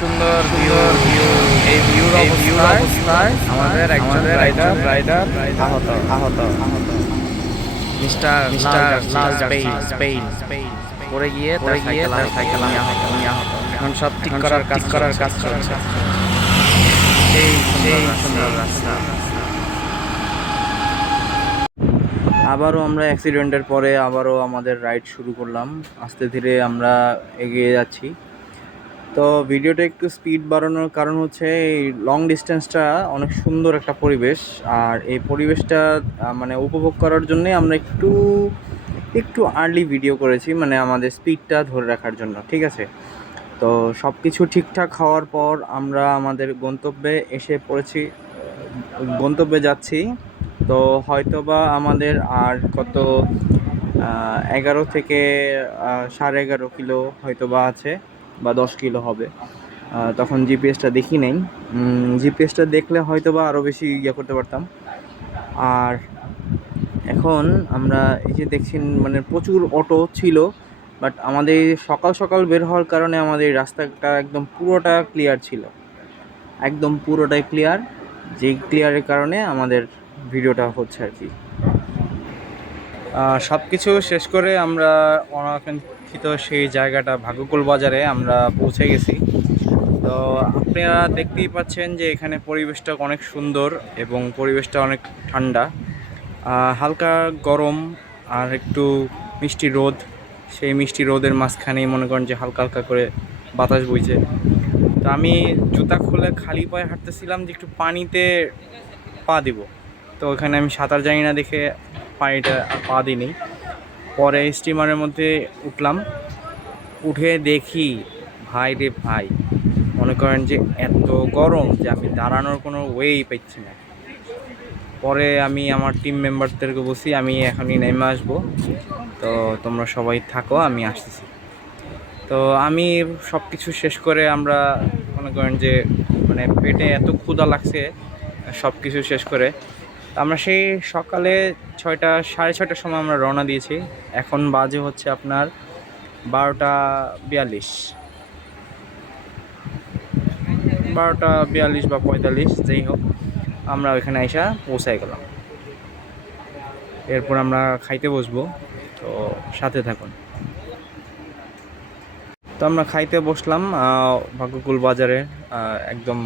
সুন্দর ভিউ। এই ভিউর অবস্থায় আমাদের একজন রাইডার আহত আহত মিস্টার লাল স্পেইন পড়ে গিয়ে তার সাইকেল আহত। এখন সব ঠিক করার কাজ চলছে। সেই সুন্দর রাস্তা। আবারও আমরা অ্যাক্সিডেন্টের পরে আবারও আমাদের রাইড শুরু করলাম। আস্তে ধীরে আমরা এগিয়ে যাচ্ছি। তো ভিডিওটা একটু স্পিড বাড়ানোর কারণ হচ্ছে এই লং ডিস্টেন্সটা অনেক সুন্দর একটা পরিবেশ, আর এই পরিবেশটা মানে উপভোগ করার জন্যে আমরা একটু আর্লি ভিডিও করেছি, মানে আমাদের স্পিডটা ধরে রাখার জন্য। ঠিক আছে, তো সব কিছু ঠিকঠাক হওয়ার পর আমরা আমাদের গন্তব্যে যাচ্ছি। তো হয়তোবা আমাদের আর কত 11 থেকে 11.5 কিলো হয়তোবা আছে, বা 10 কিলো হবে। তখন জিপিএসটা দেখি নেই, জিপিএসটা দেখলে হয়তোবা আরও বেশি করতে পারতাম। আর এখন আমরা এই যে দেখছেন, মানে প্রচুর অটো ছিল, বাট আমাদের সকাল সকাল বের হওয়ার কারণে আমাদের রাস্তাটা একদম পুরোটাই ক্লিয়ার। যে ক্লিয়ারের কারণে আমাদের ভিডিওটা হচ্ছে আর কি। সব কিছু শেষ করে আমরা অনাকাঙ্ক্ষিত সেই জায়গাটা ভাগ্যকুল বাজারে আমরা পৌঁছে গেছি। তো আপনারা দেখতেই পাচ্ছেন যে এখানে পরিবেশটা অনেক সুন্দর এবং পরিবেশটা অনেক ঠান্ডা, হালকা গরম আর একটু মিষ্টি রোদ। সেই মিষ্টি রোদের মাঝখানেই মনে করেন যে হালকা হালকা করে বাতাস বইছে। তো আমি জুতা খুলে খালি পায়ে হাঁটতেছিলাম যে একটু পানিতে পা দিব। তো ওখানে আমি সাঁতার জানি না দেখে পানিটা পা দিইনি। পরে স্টিমারের মধ্যে উঠলাম, উঠে দেখি ভাই রে ভাই, মনে করেন যে এত গরম যে আমি দাঁড়ানোর কোনো ওয়েই পাচ্ছি না। পরে আমি আমার টিম মেম্বারদেরকে বলছি আমি এখনই নেমে আসবো, তো তোমরা সবাই থাকো, আমি আসতেছি। তো আমি সব কিছু শেষ করে আমরা মনে করেন যে মানে পেটে এত ক্ষুধা লাগছে, সব কিছু শেষ করে আমরা সেই সকালে 6:30 সময় আমরা রওনা দিয়েছি। এখন বাজে হচ্ছে আপনার 12:42 বা 45, যেই হোক, আমরা ওইখানে এসে পৌঁছায় গেলাম। এরপর আমরা খাইতে বসবো, তো সাথে থাকুন। তো আমরা খাইতে বসলাম ভাগ্যকুল বাজারে, একদম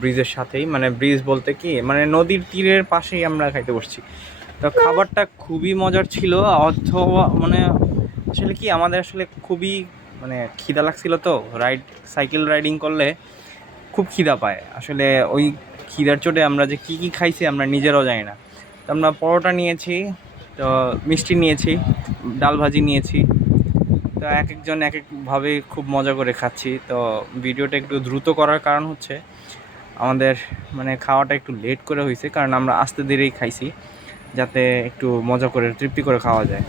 ব্রিজের সাথেই, মানে ব্রিজ বলতে কি মানে নদীর তীরের পাশেই আমরা খাইতে বসছি। তো খাবারটা খুবই মজার ছিল। অথবা মানে আসলে কি আমাদের আসলে খুবই মানে খিদা লাগছিল। তো সাইকেল রাইডিং করলে খুব খিদা পায় আসলে। ওই খিদার চোটে আমরা যে কী খাইছি আমরা নিজেরাও জানি না। তো আমরা পরোটা নিয়েছি, তো মিষ্টি নিয়েছি, ডাল ভাজি নিয়েছি। তো একজন এক একভাবে খুব মজা করে খাচ্ছি। তো ভিডিওটা একটু দ্রুত করার কারণ হচ্ছে আমাদের মানে খাওয়াটা একটু লেট করে হয়েছে, কারণ আমরা আস্তে ধীরেই খাইছি যাতে একটু মজা করে তৃপ্তি করে খাওয়া যায়।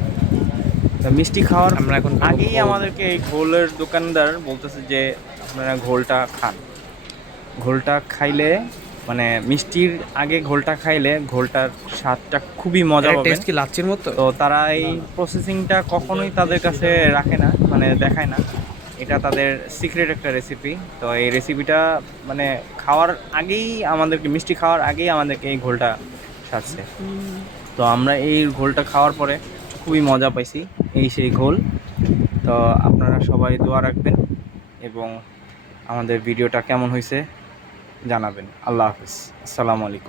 তো মিষ্টি খাওয়ার আমরা এখন আগেই আমাদেরকে এই ঘোলের দোকানদার বলতেছে যে আপনারা ঘোলটা খাইলে মানে মিষ্টির আগে ঘোলটা খাইলে ঘোলটার স্বাদটা খুবই মজা পাবেন। টেস্ট কি লাচ্ছির মতো? তো তারা এই প্রসেসিংটা কখনোই তাদের কাছে রাখে না, মানে দেখায় না। এটা তাদের সিক্রেট একটা রেসিপি। তো এই রেসিপিটা মানে মিষ্টি খাওয়ার আগেই আমাদেরকে এই ঘোলটা সাজছে। তো আমরা এই ঘোলটা খাওয়ার পরে খুবই মজা পাইছি। সেই ঘোল। তো আপনারা সবাই দোয়া রাখবেন এবং আমাদের ভিডিওটা কেমন হয়েছে জানাবেন। আল্লাহ হাফিজ, আসসালামু আলাইকুম।